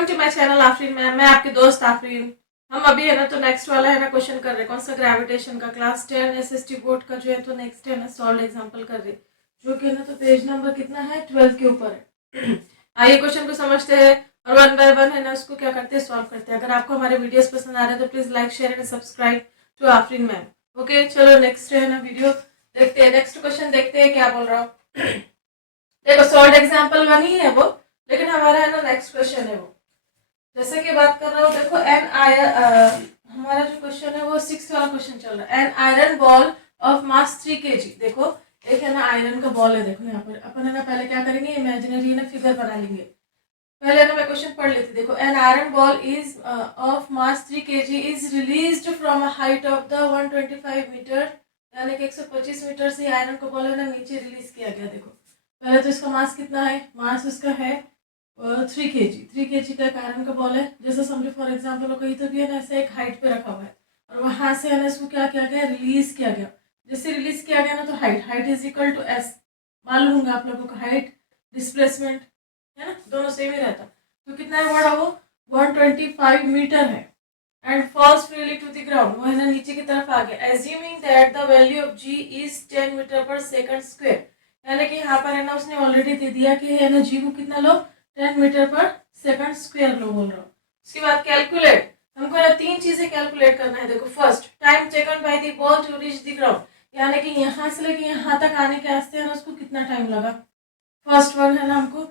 Welcome to my channel Afreen ma'am. मैं आपकी दोस्त आफरीन। हम अभी है ना तो नेक्स्ट वाला है ना क्वेश्चन कर रहे हैं। कौन सा? ग्रेविटेशन का, क्लास 10 एसएसटी बोर्ड का जो है तो नेक्स्ट है ना सॉल्व एग्जांपल कर रहे हैं, जो कि है ना तो पेज नंबर कितना है 12 के ऊपर है। आइए क्वेश्चन को समझते हैं और वन बाय वन है ना उसको क्या करते हैं, सॉल्व करते हैं। अगर आपको हमारे वीडियोस पसंद आ रहे हैं तो please like share and subscribe to Afreen ma'am. Okay चलो नेक्स्ट है ना वीडियो देखते हैं। नेक्स्ट क्वेश्चन देखते हैं क्या बोल रहा हूँ। देखो सॉल्व एग्जाम्पल वन ही है वो, लेकिन हमारा है ना नेक्स्ट क्वेश्चन है वो। जैसे कि बात कर रहा हूँ, देखो एन आयरन, हमारा जो क्वेश्चन है वो 6 वाला क्वेश्चन चल रहा है। N iron ball of mass 3 kg। देखो एक है ना आयरन का बॉल है। देखो यहाँ पर अपन है ना पहले क्या करेंगे, इमेजिनरी ना फिगर बना लेंगे। पहले ना मैं क्वेश्चन पढ़ लेती। देखो an iron ball is of mass 3 kg is released from a height of the 125 metre, यानी कि 125 मीटर से आयरन का बॉल है ना नीचे रिलीज किया गया। देखो पहले तो इसका मास कितना है, मास इसका है 3 kg का आयरन का बॉल है। जैसे समझो फॉर एग्जाम्पल कहीं तो भी है ना ऐसे एक हाइट पे रखा हुआ है और वहां से है ना इसको क्या किया गया, रिलीज किया गया। जैसे रिलीज किया गया ना तो height is equal to S. मालूम होगा आप लोगों को हाइट डिस्प्लेसमेंट है ना दोनों सेम ही रहता। तो कितना है बड़ा वो 125 मीटर है। And falls freely to the ground, वो है ना नीचे की तरफ आ गया। Assuming that the value of g is 10 metre per second square, यानी कि यहाँ पर है ना उसने ऑलरेडी दे दिया कि है ना जी को कितना लो 10 मीटर पर सेकंड स्क्वायर लो बोल रहा हूँ। उसके बाद कैलकुलेट, हमको ना 3 चीजें कैलकुलेट करना है। देखो first time taken by the ball to reach the ground, यानी कि यहाँ से लेके यहाँ तक आने के वास्ते है ना उसको कितना टाइम लगा। फर्स्ट वन है ना हमको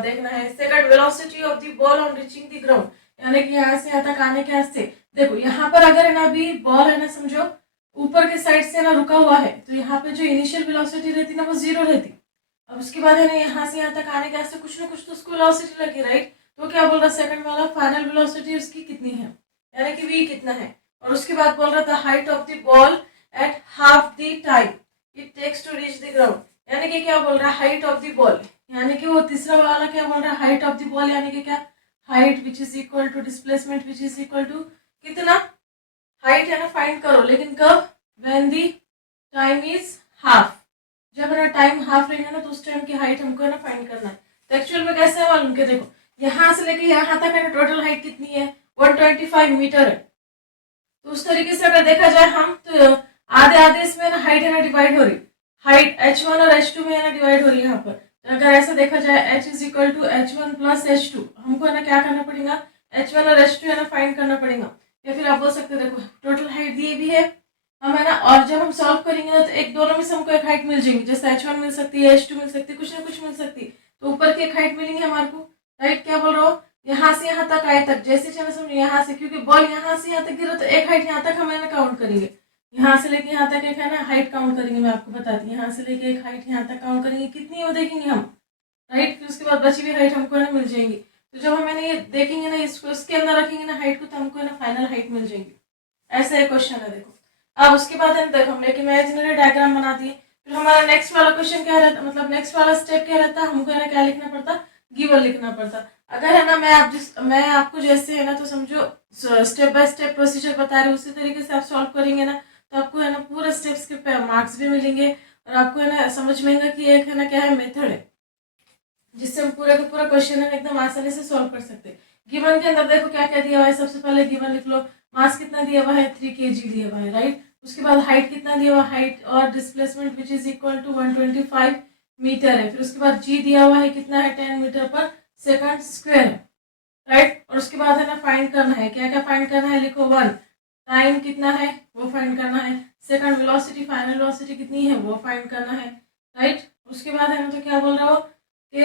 देखना है। Second velocity of the ball on reaching the ground, यानी कि यहाँ से यहाँ तक आने के वास्ते देखो यहाँ पर अगर है ना अभी बॉल है ना समझो ऊपर के साइड से ना रुका हुआ है तो यहाँ पे जो इनिशियल वेलोसिटी रहती ना वो 0 रहती। अब उसके बाद है ना यहाँ से यहाँ तक आने के वास्ते कुछ ना कुछ तो उसको वेलोसिटी लगी, राइट। तो क्या बोल रहा सेकंड वाला फाइनल वेलोसिटी उसकी कितनी है, यानी कि v कितना है। और उसके बाद बोल रहा था height of the ball at half the time it takes to reach the ground, यानी कि क्या बोल रहा है हाइट ऑफ द बॉल, यानी कि वो तीसरा वाला क्या बोल रहा है हाइट ऑफ द बॉल, यानी कि क्या height which is equal to displacement which is equal to कितना, हाइट है ना फाइंड करो, लेकिन कब, when the time is half. जब मेरा टाइम हाफ रहेगा ना तो उस टाइम की हाइट हमको है ना फाइंड करना है। तो एक्चुअल में कैसे है मालूम के, देखो यहाँ से लेके यहाँ तक है ना टोटल हाइट कितनी है 125 मीटर है। तो उस तरीके से अगर देखा जाए हम तो आधे आधे इसमें ना हाइट है ना डिवाइड हो रही, हाइट h1 और h2 में है ना डिवाइड हो रही है यहाँ पर। तो अगर ऐसा देखा जाए h is equal to h1 plus h2, हमको है ना क्या करना पड़ेगा h1 और h2 है ना फाइंड करना पड़ेगा। या फिर आप बोल सकते हो देखो टोटल हाइट दी भी है हम है ना, और जब हम सॉल्व करेंगे ना तो एक दोनों में से हमको एक हाइट मिल जाएगी। जैसे h1 मिल सकती है, h2 मिल सकती है, कुछ ना कुछ मिल सकती है। तो ऊपर की एक हाइट मिलेंगी हमारे को, राइट। क्या बोल रहा हो, यहाँ से यहाँ तक आए तक जैसे चले समझो यहाँ से, क्योंकि बॉल यहाँ से यहाँ तक गिरा तो एक हाइट यहाँ तक हम है ना काउंट करेंगे। यहाँ से लेके यहाँ तक एक है ना हाइट काउंट करेंगे। मैं आपको बताती हूँ यहाँ से लेके एक हाइट यहाँ तक काउंट करेंगे कितनी है वो देखेंगे हम, राइट। फिर उसके बाद बची हुई हाइट हमको है ना मिल जाएंगी। तो जब हम ये देखेंगे ना इसको इसके अंदर रखेंगे ना हाइट को तो हमको है ना फाइनल हाइट मिल जाएगी। ऐसा एक क्वेश्चन है देखो। अब उसके बाद है देखो हमने एक इमेजिनरी डायग्राम बना दिए। फिर हमारा नेक्स्ट वाला क्वेश्चन क्या रहता, मतलब नेक्स्ट वाला स्टेप क्या रहता, हमको है ना क्या लिखना पड़ता, गिवन लिखना पड़ता। अगर है ना मैं आपको जैसे है ना तो समझो स्टेप बाय स्टेप प्रोसीजर बता रही हूँ, उसी तरीके से आप सॉल्व करेंगे ना तो आपको है ना पूरा स्टेप्स के मार्क्स भी मिलेंगे और आपको है ना समझ में आएगा कि एक है ना क्या है मेथड है जिससे हम पूरा का पूरा क्वेश्चन है एकदम आसानी से सॉल्व कर सकते हैं। गिवन के अंदर देखो क्या क्या दिया हुआ है। सबसे पहले गिवन लिख लो, मास कितना दिया हुआ है 3 kg दिया हुआ है, राइट। उसके बाद हाइट कितना दिया हुआ, हाइट और displacement which is equal to 125 metre है। फिर उसके बाद जी दिया हुआ है कितना है 10 मीटर पर सेकंड स्क्वायर है, राइट। और उसके बाद है ना फाइंड करना है, क्या क्या फाइंड करना है लिखो। 1 टाइम कितना है वो फाइंड करना है। सेकंड वेलोसिटी फाइनल वेलोसिटी कितनी है वो फाइंड करना है, राइट। उसके बाद है ना तो क्या बोल रहा हो कि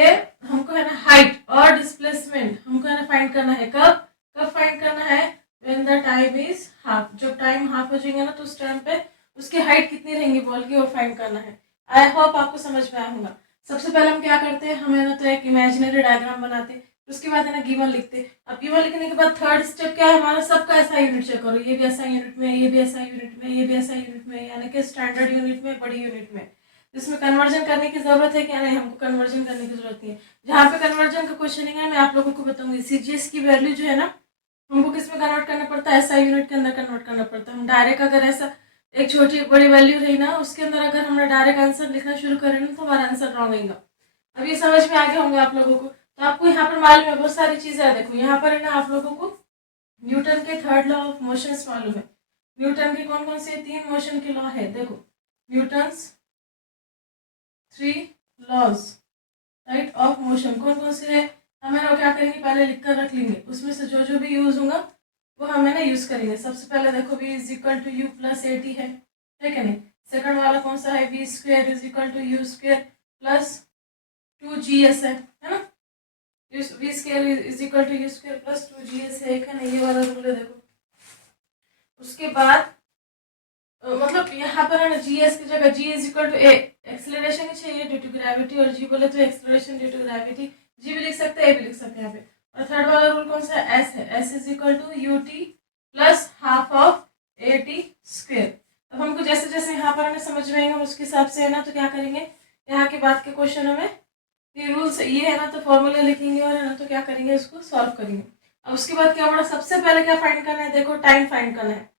हमको है ना हाइट और डिस्प्लेसमेंट हमको है ना फाइंड करना है। कब कब फाइंड करना है, when the time is half. जब टाइम हाफ हो जाएंगे ना तो उस टाइम पे उसकी हाइट कितनी रहेंगी बॉल की वो फाइंड करना है। आई होप आपको समझ में आया होगा। सबसे पहले हम क्या करते हैं, हम है ना तो एक इमेजिनरी डायग्राम बनाते हैं, उसके बाद है ना गिवन लिखते। अब गिवन लिखने के बाद थर्ड स्टेप क्या है हमारा, सबका ऐसा यूनिट चेक करो, ये भी ऐसा यूनिट में, ये भी ऐसा यूनिट में, ये भी ऐसा यूनिट में, यानी कि स्टैंडर्ड यूनिट में, बड़ी यूनिट में। इसमें कन्वर्जन करने की जरूरत है क्या, नहीं, हमको कन्वर्जन करने की जरूरत नहीं है। जहाँ पे कन्वर्जन का क्वेश्चन है मैं आप लोगों को बताऊंगी। सीजीएस की वैल्यू जो है ना हमको किस में कन्वर्ट करना पड़ता है, ऐसा यूनिट के अंदर कन्वर्ट करना पड़ता है। हम डायरेक्ट अगर ऐसा एक छोटी एक बड़ी वैल्यू रही ना उसके अंदर अगर हमने डायरेक्ट आंसर लिखना शुरू करें ना तो हमारा आंसर रॉन्ग आएगा। अब ये समझ में आ गया होंगे आप लोगों को। तो आपको यहाँ पर मालूम है, बहुत सारी चीजें है। देखो यहाँ पर है ना आप लोगों को न्यूटन के थर्ड लॉ ऑफ मोशंस मालूम है। न्यूटन के कौन कौन से 3 मोशन के लॉ है? देखो Newton's 3 laws right of motion कौन कौन से है? हमें ना क्या करेंगे, पहले लिख कर रख लेंगे, उसमें से जो जो भी यूज होगा वो हमें ना यूज करेंगे। सबसे पहले देखो v is equal to u plus a t है, ठीक है नहीं। सेकंड वाला कौन सा है? V square is equal to u square plus 2GS है ना। V square is equal to u square plus 2GS है, एक है ना, ये वाला रूल है। देखो उसके बाद मतलब यहाँ पर है ना GS की जगह G is equal to a, acceleration ही चाहिए ड्यू टू ग्रेविटी, और G बोले तो acceleration due to gravity, G भी लिख सकते हैं, ए भी लिख सकते हैं यहाँ पे। और थर्ड वाला रूल कौन सा है? S है, S is equal to u t plus half of a t square. अब हमको जैसे जैसे यहाँ पर हमें समझ में आएंगे हम उसके हिसाब से है ना तो क्या करेंगे, यहाँ के बाद के क्वेश्चनों में ये रूल्स ये है ना तो फॉर्मूला लिखेंगे और है ना तो क्या करेंगे, इसको सॉल्व करेंगे। अब उसके बाद क्या बोला, सबसे पहले क्या फाइंड करना है? देखो टाइम फाइंड करना है।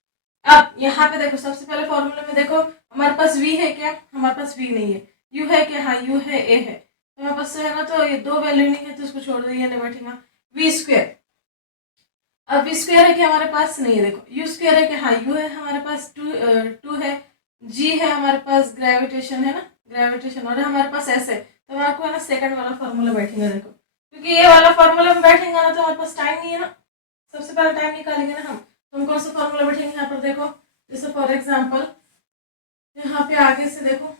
अब यहाँ पे देखो सबसे पहले फॉर्मूले में देखो हमारे पास v है क्या? हमारे पास v नहीं है। u है क्या? हाँ u है, a है, तो हमारे पास है ना तो ये दो वैल्यू नहीं है तो इसको छोड़ दो, ये नहीं बैठेगा। v स्क्वायर, अब v स्क्वायर है क्या? हमारे पास नहीं है। देखो u स्क्वायर है क्या? हाँ u है हमारे पास, टू है, g है हमारे पास ग्रेविटेशन है ना, ग्रेविटेशन, और हमारे पास s है, तो हमारे को है ना सेकंड वाला फॉर्मूला बैठेगा। देखो क्योंकि ये वाला फॉर्मूला में बैठेगा ना तो हमारे पास टाइम नहीं है ना, सबसे पहले टाइम निकालेंगे ना हम, तो हम कौन सा फॉर्मूला बैठेंगे यहाँ पर? देखो जैसे फॉर एग्जांपल यहाँ पे आगे से देखो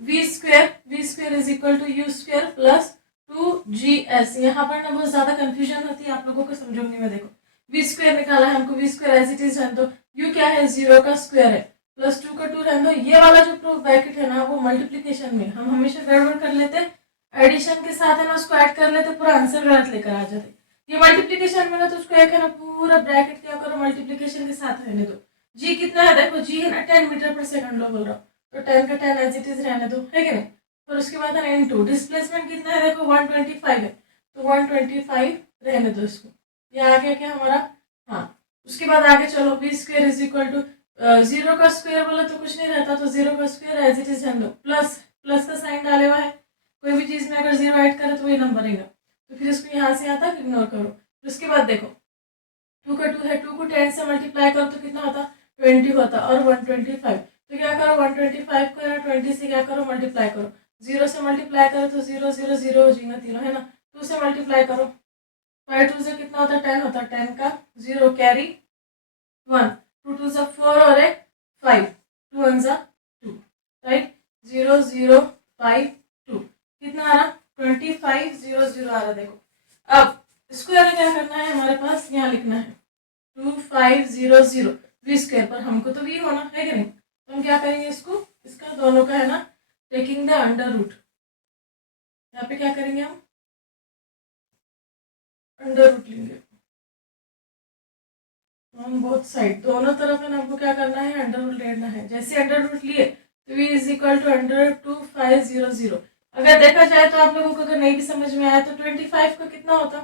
v square is equal to u square plus 2GS। यहाँ पर ना बहुत ज्यादा कंफ्यूजन होती है आप लोगों को समझूंगी मैं। देखो वी स्क्वायर निकाला है हमको, v square as it is रहने दो, यू क्या है? 0 का स्क्वायर है प्लस 2 का 2 रहने दो। ये वाला जो ब्रैकेट है ना वो मल्टीप्लीकेशन में हम हमेशा गड़बड़ कर लेते, एडिशन के साथ है ना उसको ऐड कर लेते, पूरा आंसर गलत लेकर आ जाते। ये मल्टीप्लीकेशन में ना तो उसको एक है ना पूरा ब्रैकेट क्या करो, मल्टीप्लीकेशन के साथ रहने दो। जी कितना है? देखो जी है ना 10 मीटर पर सेकंड लो बोल रहा हूँ, तो 10 का 10 एज इट इज रहने दो, है कि नहीं। फिर उसके बाद है इनटू डिस्प्लेसमेंट कितना है? देखो 125 है, तो 125 रहने दो इसको। ये आ गया क्या हमारा? हाँ। उसके बाद आगे चलो v square is equal to 0 का स्क्वायर बोला तो कुछ नहीं रहता, तो 0 का स्क्वायर एज इट इज रहने दो, प्लस प्लस का साइन डाले हुआ है, कोई भी चीज में अगर 0 ऐड करे तो वही नंबर रहेगा, तो फिर इसको यहाँ से यहाँ तक इग्नोर करो। फिर उसके बाद देखो 2 का 2 है, 2 को 10 से मल्टीप्लाई करो तो कितना होता? 20 होता, और 125, तो क्या करो 125 को है ना 20 से क्या करो मल्टीप्लाई करो, 0 से मल्टीप्लाई करो तो 0 0 0 हो जाएगा तीनों, है ना। 2 से मल्टीप्लाई करो, 5 2 से कितना होता? 10 होता, 10 का 0 कैरी 1, 2 2 से 4 और एक 5, 2 1 जा 2, राइट। 0 0 5 2 कितना आ रहा? 25 0 0 आ रहा। देखो अब इसको क्या करना है हमारे पास, यहाँ लिखना है 2500 वी स्क्वायर, पर हमको तो वी होना है कि नहीं, तो हम क्या करेंगे इसको, इसका दोनों का है ना टेकिंग द अंडर रूट, यहाँ पे क्या करेंगे हम अंडर रूट लेंगे, तो हम बोथ साइड दोनों तरफ है ना हमको क्या करना है अंडर रूट लेना है। जैसे अंडर रूट लिए तो v is equal to under 2500। अगर देखा जाए तो आप लोगों को अगर नहीं भी समझ में आया तो 25 का कितना होता?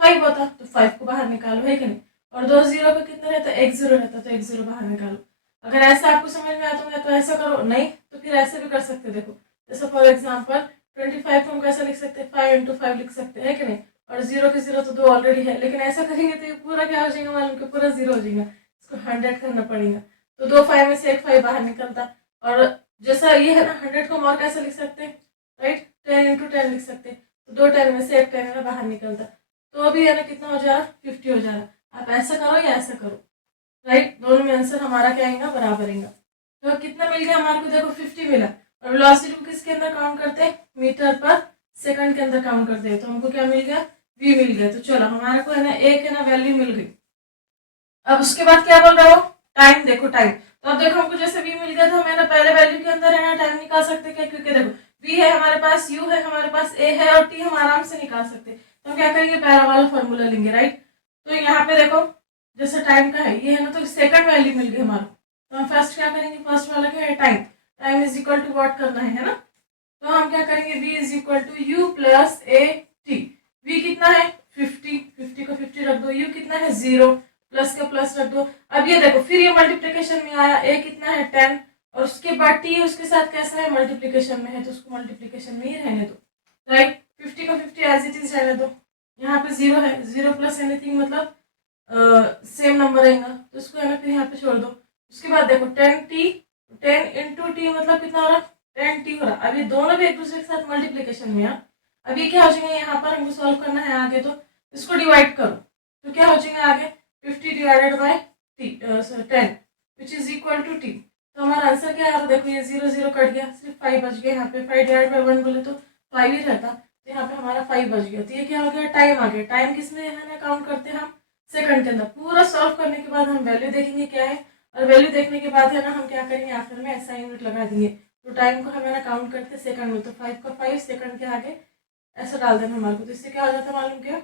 5 होता, तो 5 को बाहर निकालो, है कि नहीं। और 2 0 का कितना रहता? 1 0 रहता, तो 1 0 बाहर निकालो। अगर ऐसा आपको समझ में आता है तो ऐसा करो, नहीं तो फिर ऐसे भी कर सकते। देखो जैसे फॉर एग्जांपल 25 को हम कैसे लिख सकते हैं? 5 इंटू 5 लिख सकते हैं, है कि नहीं। और 0 के 0 तो 2 ऑलरेडी है, लेकिन ऐसा करेंगे तो ये पूरा क्या हो जाएगा मालूम, कि पूरा 0 हो जाएगा, इसको 100 करना पड़ेगा, तो 2 5 में से एक 5 बाहर निकलता। और जैसा ये है ना 100 को हम और कैसे लिख सकते हैं, राइट, 10 इंटू 10 लिख सकते हैं, तो 2 10 में से एक 10 बाहर निकलता, तो अभी है ना कितना हो जा रहा? 50 हो जा रहा। आप ऐसा करो या ऐसा करो, राइट, दोनों में आंसर हमारा क्या आएगा? बराबर आएगा। तो कितना मिल गया हमारे को? देखो 50 मिला। और वेलोसिटी को किसके अंदर काउंट करते हैं? मीटर पर सेकंड के अंदर काउंट करते हैं, तो हमको क्या मिल गया? v मिल गया। तो चलो हमारे को है ना एक है ना वैल्यू मिल गई। अब उसके बाद क्या बोल रहा हो? टाइम। देखो टाइम, तो अब देखो हमको जैसे v मिल गया तो हमें ना पहले वैल्यू के अंदर है ना टाइम निकाल सकते हैं क्या? क्योंकि देखो v है हमारे पास, u है हमारे पास, a है और t हम आराम से निकाल सकते हैं। तो हम क्या करेंगे? पहला वाला फॉर्मूला लेंगे, राइट। तो यहाँ पे देखो जैसे टाइम का है ये है ना, तो सेकंड वैल्यू मिल गई हमारा, तो हम फर्स्ट क्या करेंगे? फर्स्ट वाला क्या है? Time. Time is equal to what करना है ना, तो हम क्या करेंगे? v is equal to u plus a t. v कितना है? 50, 50 को 50 रख दो, u कितना है? 0, प्लस का प्लस रख दो। अब ये देखो फिर ये मल्टीप्लिकेशन में आया, a कितना है? 10, और उसके बाद t उसके साथ कैसा है? मल्टीप्लिकेशन में है, तो उसको मल्टीप्लिकेशन में ही रहने दो, राइट। 50 को 50 एज इट इज रहने दो, यहाँ पे 0 है, 0 प्लस एनीथिंग मतलब सेम नंबर रहेगा, तो इसको है ना फिर यहाँ पे छोड़ दो। उसके बाद देखो 10t, 10 इंटू टी मतलब कितना हो रहा, 10t हो रहा। अब ये दोनों भी एक दूसरे के साथ मल्टीप्लीकेशन में है। अब ये क्या हो जाएंगे, यहाँ पर हमको सॉल्व करना है आगे, तो इसको डिवाइड करो तो क्या हो जाएगा आगे 50 divided by 10 which is equal to t. तो हमारा आंसर क्या है, देखो ये 0 0 कट गया, सिर्फ 5 बच गया। यहाँ पे 5 डिवाइड बाई 1 बोले तो 5 ही रहता, तो यहाँ पे हमारा 5 बच गया। तो ये क्या हो गया, टाइम आ गया। टाइम किसमें है ना काउंट करते हैं हम, सेकंड के अंदर। पूरा सॉल्व करने के बाद हम वैल्यू देखेंगे क्या है, और वैल्यू देखने के बाद है ना हम क्या करेंगे, आखिर में ऐसा यूनिट लगा देंगे। तो टाइम को हमें ना काउंट करते सेकंड में, तो 5 का 5 सेकंड के आगे ऐसा डाल देना हमारे को। तो इससे क्या हो जाता है मालूम क्या,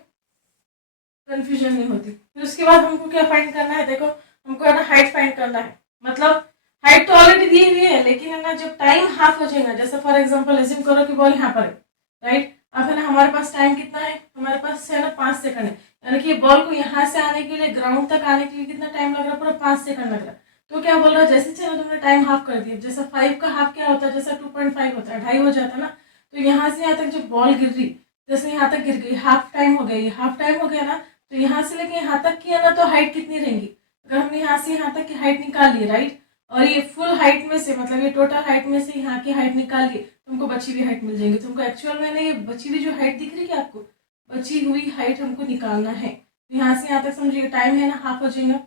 कंफ्यूजन नहीं होती। फिर उसके बाद हमको क्या फाइंड करना है, देखो हमको है ना हाइट फाइंड करना है। मतलब हाइट तो ऑलरेडी दी हुई है, लेकिन है ना जब टाइम हाफ हो जाएगा, जैसे फॉर एग्जांपल एज्यूम करो कि बॉल यहाँ पर है, राइट। अब है ना हमारे पास टाइम कितना है, हमारे पास है ना 5 सेकंड है। यानी कि बॉल को यहाँ से आने के लिए, ग्राउंड तक आने के लिए कितना टाइम लग रहा है, पूरा 5 सेकंड लग रहा है। तो क्या बोल रहा है, जैसे चलो तुमने टाइम हाफ कर दिया, जैसा 5 का हाफ क्या होता है, जैसा 2.5 होता है, 2.5 हो जाता है ना। तो यहाँ से यहाँ तक जो बॉल गिर रही, जैसे यहाँ तक गिर गई, हाफ टाइम हो गई, हाफ टाइम हो गया ना। तो यहाँ से लेके यहाँ तक किया ना, तो हाइट कितनी रहेंगी, अगर हमने यहाँ से यहाँ तक की हाइट निकाल ली, राइट। और ये फुल हाइट में से, मतलब ये टोटल हाइट में से यहाँ की हाइट निकाल ली, तुमको बची हुई हाइट मिल जाएगी। तुमको एक्चुअल में ना ये बची हुई जो हाइट दिख रही है आपको, बची हुई हाइट हमको निकालना है। यहाँ से यहाँ तक समझिए टाइम है ना हाफ हो जाएगा,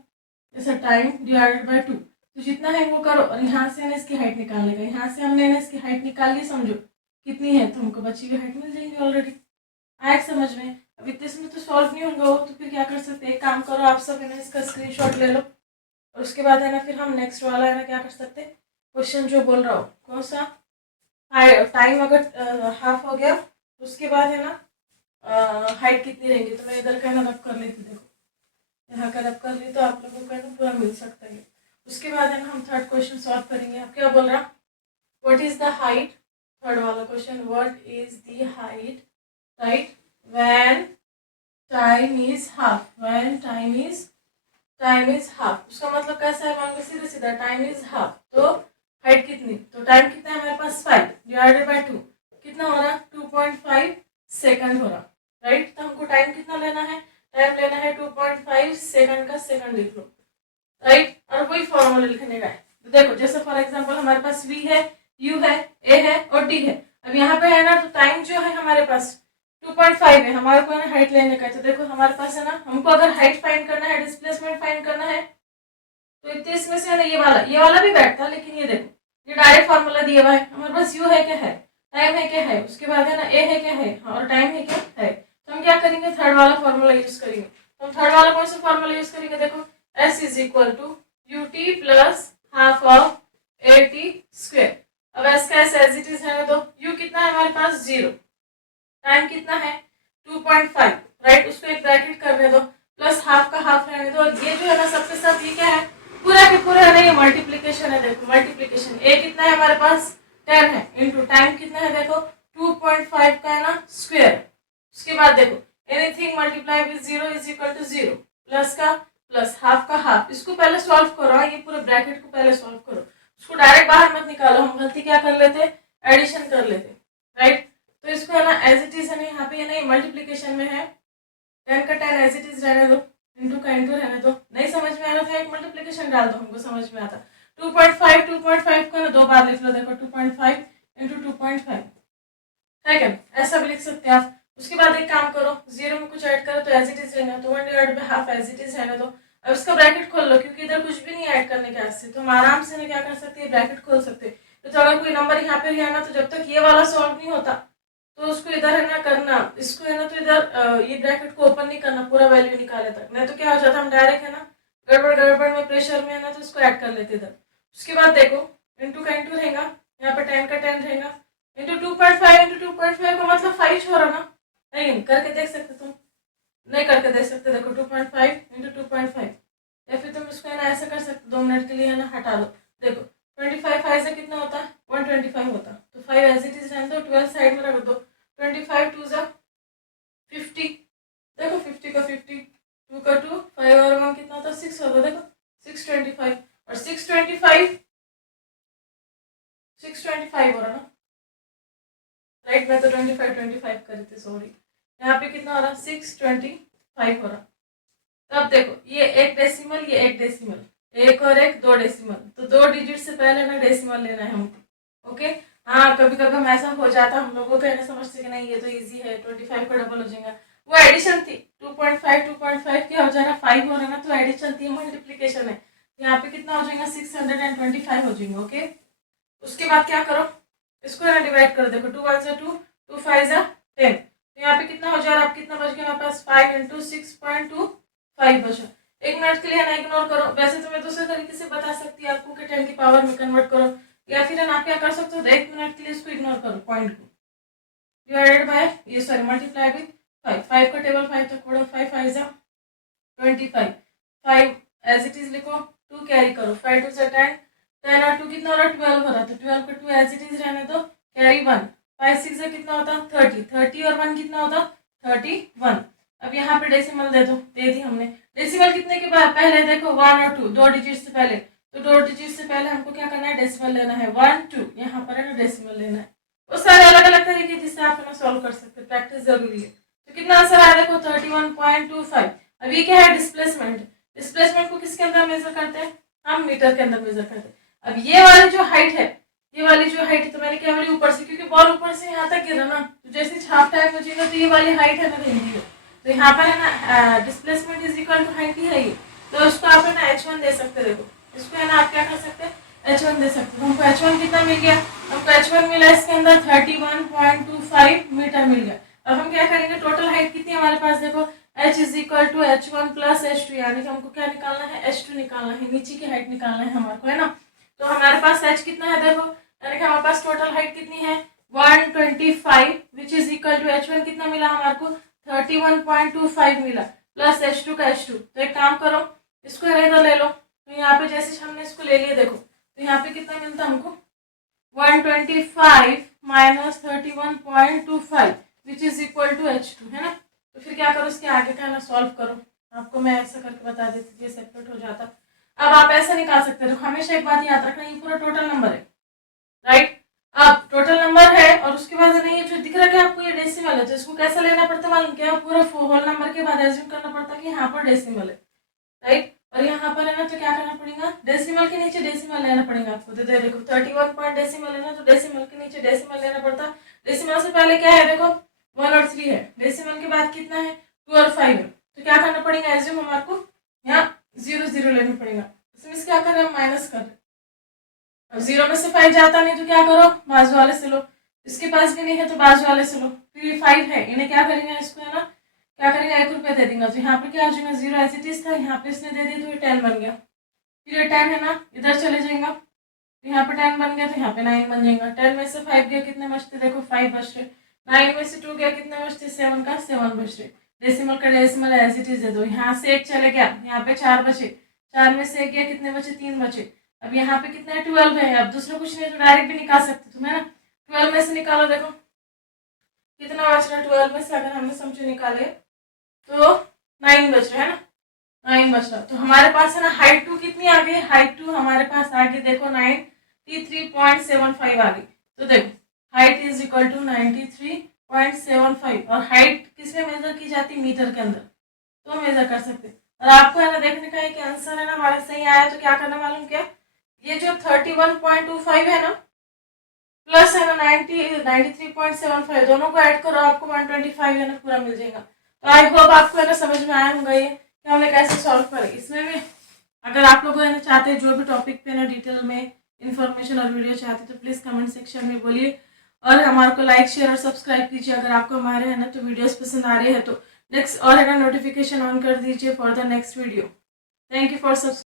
जैसा टाइम डिवाइडेड बाय 2। तो जितना है वो करो, और यहाँ से ना इसकी हाइट निकालने का, यहाँ से हमने ना इसकी हाइट निकाल ली, समझो कितनी है, तो हमको बची हुई हाइट मिल जाएगी ऑलरेडी। आया समझ में। अब इतने में तो सॉल्व नहीं होगा वो, तो फिर क्या कर सकते हैं, एक काम करो आप सब है ना इसका स्क्रीनशॉट ले लो, और उसके बाद है ना फिर हम नेक्स्ट वाला है ना क्या कर सकते हैं, क्वेश्चन जो बोल रहा हो कौन सा, टाइम अगर हाफ हो गया, उसके बाद है ना हाइट कितनी रहेगी। तो मैं इधर का ना रब कर लेती, देखो यहाँ का रब कर ली, तो आप लोगों को ना पूरा मिल सकता है। उसके बाद है ना हम थर्ड क्वेश्चन सॉल्व करेंगे। आप क्या बोल रहा, what is the height, third वाला question, what is the height, right, when time is half, when time is half। उसका मतलब कैसा है, मान लो सीधा सीधा टाइम इज हाफ, तो हाइट कितनी, तो टाइम कितना है हमारे पास 5 डिवाइडेड बाय 2, कितना हो रहा 2.5 सेकंड हो रहा, राइट। तो हमको टाइम कितना लेना है, टाइम लेना है 2.5 सेकंड का, सेकंड लिख लो, राइट। और वही फॉर्मूला लिखने का है। तो देखो जैसे फॉर एग्जांपल हमारे पास v है, u है, a है और t है। अब यहाँ पे है ना, तो टाइम जो है हमारे पास 2.5 है, हमारे को ना हाइट लेने का है। तो देखो हमारे पास है ना, हमको अगर हाइट फाइंड करना है, डिस्प्लेसमेंट फाइंड करना है, तो इतने इसमें से है ना ये वाला भी बैठता, लेकिन ये देखो ये डायरेक्ट फॉर्मूला दिया हुआ है। हमारे पास u है क्या है, टाइम है क्या है, उसके बाद है ना a है क्या है, और टाइम है क्या है। तो हम क्या करेंगे, थर्ड वाला फॉर्मूला यूज करेंगे। तो हम थर्ड वाला कौन सा फॉर्मूला यूज करेंगे, देखो s is equal to ut plus half of at square. अब s का एज इट इज है ना, तो u कितना है हमारे पास 0, टाइम कितना है 2.5, राइट। उसको एक ब्रैकेट करने दो, प्लस हाफ का हाफ रहने दो, और ये जो है ना सबके साथ ये क्या है, पूरा के पूरा है ना ये मल्टीप्लीकेशन है। देखो मल्टीप्लीकेशन, a कितना है हमारे पास 10 है, इंटू टाइम कितना है देखो 2.5 का है ना स्क्वायर। उसके बाद देखो anything multiply with 0 is equal to 0, plus का प्लस हाफ का हाफ। इसको पहले सॉल्व करो, ये पूरे ब्रैकेट को पहले सॉल्व करो, उसको डायरेक्ट बाहर मत निकालो। हम गलती क्या कर लेते, एडिशन कर लेते, राइट। तो इसको है ना एज इट इज है ना, यहाँ पे है ना मल्टीप्लीकेशन में है, 10 का 10 एज इट इज रहने दो, इंटू का इंटू रहने दो। नहीं समझ में आ रहा था एक मल्टीप्लीकेशन डाल दो, हमको समझ में आता। 2.5 को ना 2 बार लिख लो, देखो 2.5 इंटू 2.5, ठीक है, ऐसा भी लिख सकते हैं आप। उसके बाद एक काम करो, 0 में कुछ ऐड करो तो एज इट इज रहना, तो 1 divide by half as it is रहने दो। अब इसका ब्रैकेट खोल लो, क्योंकि इधर कुछ भी नहीं ऐड करने के आज से, तो हम आराम से ना क्या कर सकते हैं, ब्रैकेट खोल सकते हैं। तो अगर कोई नंबर यहाँ पे है ना, तो जब तक ये वाला सॉल्व नहीं होता, तो उसको इधर है ना करना, इसको है ना तो इधर ये ब्रैकेट को ओपन नहीं करना पूरा वैल्यू निकाले तक, नहीं तो क्या हो जाता हम डायरेक्ट है ना गड़बड़ गड़बड़ में प्रेशर में है ना, तो इसको ऐड कर लेते इधर। उसके बाद देखो इंटू का इंटू रहेगा, यहाँ पे 10 का 10 रहेगा, इंटू 2.5 इंटू 2.5 का मतलब 5 हो रहा ना। नहीं करके देख सकते तुम, नहीं करके देख सकते, देखो 2.5 इंटू 2.5, या फिर तुम इसको है ना ऐसा कर सकते 2 मिनट के लिए है ना हटा दो। देखो 25 5 से कितना होता है 125 होता, तो 5 एज इट इज रहने दो, 12 साइड में रख दो, 25 2 जा 50, देखो 50 का 50, 2 का 2, 5 और 1 कितना होता है 6 होगा, देखो 625, और 625 हो रहा ना, राइट। मैं तो 25 25 कर रही थी, सॉरी। यहाँ यहाँ पे कितना हो रहा है 625 हो रहा। तो अब देखो ये एक डेसिमल, ये एक डेसिमल, एक और एक 2 डेसिमल, तो 2 डिजिट से पहले ना डेसिमल लेना है हमको। ओके, हाँ कभी कभी हम ऐसा हो जाता हम लोगों को कहना समझते कि नहीं ये तो इजी है, 25 का डबल हो जाएगा। वो एडिशन थी, 2.5 क्या हो जाएगा 5 हो रहा ना, तो एडिशन थी, मल्टीप्लीकेशन है। यहाँ पे कितना हो जाएगा 625 हो जाएंगे। ओके, उसके बाद क्या करो, इसको ना डिवाइड कर, देखो 2 1 जा 2, 2 5 जा 10, तो यहाँ पे कितना हो जा रहा है, कितना बच गया हमारे पास 5 × 6.25 बचा। 1 मिनट के लिए ना इग्नोर करो, वैसे तो मैं दूसरे तरीके से बता सकती हूँ आपको कि 10 की पावर में कन्वर्ट करो, या फिर आप क्या कर सकते हो 1 मिनट के लिए इसको इग्नोर करो, पॉइंट को डिवाइडेड बाय ये सॉरी मल्टीप्लाई विद 5, 5 का टेबल 5 तक छोड़ो, 5 5 जा 25, 5 एज इट इज लिखो, 2 कैरी करो, 5 2 से 10, 10 और 2 कितना हो रहा है 12 हो रहा है, तो 12 का 2 एज इट इज रहने दो, कैरी 1, 5 6 से कितना होता 30, 30 और 1 कितना होता 31। अब यहाँ पे डेसिमल दे दो, दे दी हमने। डेसिमल कितने के बाद पहले देखो 1 और 2, 2 डिजिट से पहले, तो 2 डिजिट से पहले हमको क्या करना है डेसिमल लेना है, 1 2, यहाँ पर है ना डेसिमल लेना है। वो सारे अलग अलग तरीके जिससे आप ना सॉल्व कर सकते हैं, प्रैक्टिस जरूरी है। तो कितना आंसर आया देखो 31.25। अब ये क्या है डिस्प्लेसमेंट, डिस्प्लेसमेंट को किसके अंदर मेजर करते हैं, हम मीटर के अंदर मेजर करते हैं। अब ये वाली जो हाइट है, ये वाली जो हाइट है, तो मैंने क्या बोली ऊपर से, क्योंकि बॉल ऊपर से यहाँ तक गिरा ना, तो जैसे छाप टाइप हो जाएगा, तो ये वाली हाइट है ना हिंदी है, तो यहाँ पर है ना displacement is equal to height ही है ये, तो उसको आप है ना h1 दे सकते हैं। देखो इसको है ना आप क्या कर सकते हैं h1 दे सकते हो। हमको h1 कितना मिल गया, हमको h1 मिला इसके अंदर 31.25 मीटर मिल गया। अब हम क्या करेंगे, टोटल हाइट कितनी है हमारे पास, देखो h is equal to h1 plus h2, यानी कि हमको क्या निकालना है h2 निकालना है, नीचे की हाइट निकालना है हमारे को, है ना। तो हमारे पास h कितना है देखो, यानी कि हमारे पास टोटल हाइट कितनी है 125, विच इज इक्वल टू h1 कितना मिला हमारे को 31.25 मिला, प्लस h2 का h2। तो एक काम करो इसको इधर ले लो, तो यहाँ पे जैसे हमने इसको ले लिया देखो, तो यहाँ पे कितना मिलता हमको 125 minus 31.25 which is equal to h2, है ना। तो फिर क्या करो इसके आगे का ना सॉल्व करो, आपको मैं ऐसा करके बता देती थी सेपरेट हो जाता। अब आप ऐसा निकाल सकते हो, हमेशा एक बात याद रखना, ये पूरा टोटल नंबर है, राइट। अब टोटल नंबर है और उसके बाद नहीं ये जो दिख रहा है आपको ये डेसिमल है, तो इसको कैसा लेना पड़ता है मालूम क्या, पूरा होल नंबर के बाद एज्यूम करना पड़ता है कि यहाँ पर डेसिमल है, राइट। और यहाँ पर है ना तो क्या करना पड़ेगा, डेसिमल के नीचे डेसिमल लेना पड़ेगा आपको। तो देखो 31 पॉइंट डेसिमल है ना, तो डेसिमल के नीचे डेसिमल लेना पड़ता। डेसिमल से पहले क्या है देखो 1 और 3 है, डेसिमल के बाद कितना है 2 और 5 है, तो क्या करना पड़ेगा एज्यूम हमारे को यहाँ 0 0 लेना पड़ेगा। इसमें क्या कर रहे हैं माइनस कर रहे हैं, अब 0 में से 5 जाता नहीं तो क्या करो बाजू वाले से लो, इसके पास भी नहीं है तो बाजू वाले से लो, फिर ये 5 है इन्हें क्या करेंगे इसको है ना क्या करेंगे 1 रुपया दे देंगे, तो यहाँ पे क्या हो जाएगा 0 एज इट इज था, यहाँ पे इसने दे दी तो ये 10 बन गया, फिर ये 10 है ना इधर चले जाएगा, तो यहाँ पे 10 बन गया, तो यहाँ पे 9 बन जाएगा। 10 में से 5 गया कितने बचते देखो 5 बच रहे, 9 में से 2 गया कितने बचते 7 का 7 बच रहे। डेसिमल का डेसिमल एज इट इज दे दो, यहाँ से 1 चले गया, यहाँ पे 4 बचे, 4 में से 1 गया कितने बचे 3 बचे। अब यहाँ पे कितना है 12 है, अब दूसरा कुछ नहीं तो डायरेक्ट भी निकाल सकते तुम, है ना। 12 में से निकालो देखो कितना बच रहा है, 12 में से अगर हमने समझो निकाले तो 9 बच रहा है ना, 9 बच रहा। तो हमारे पास है ना हाइट 2 कितनी आ गई, हाइट 2 हमारे पास आ गई देखो 93.75 आ गई। तो देखो हाइट इज इक्वल टू 93.75, और हाइट किसमें मेजर की जाती है मीटर के अंदर, तो मेजर कर सकते। और आपको है ना देखने का है कि आंसर है ना हमारा सही आया, तो क्या करना मालूम क्या, ये जो 31.25 है ना प्लस है ना 93.75 दोनों को ऐड करो, आपको 125 है ना पूरा मिल जाएगा। तो आई होप आपको है ना समझ में आया होगा ये कि हमने कैसे सॉल्व करें। इसमें भी अगर आप लोग है ना चाहते हैं जो भी टॉपिक पे ना डिटेल में इन्फॉर्मेशन और वीडियो चाहते तो प्लीज़ कमेंट सेक्शन में बोलिए, और हमारे को लाइक शेयर और सब्सक्राइब कीजिए अगर आपको हमारे है ना तो वीडियोस पसंद आ रहे हैं तो नेक्स्ट, और है ना नोटिफिकेशन ऑन कर दीजिए for the next video. Thank you for subscribe.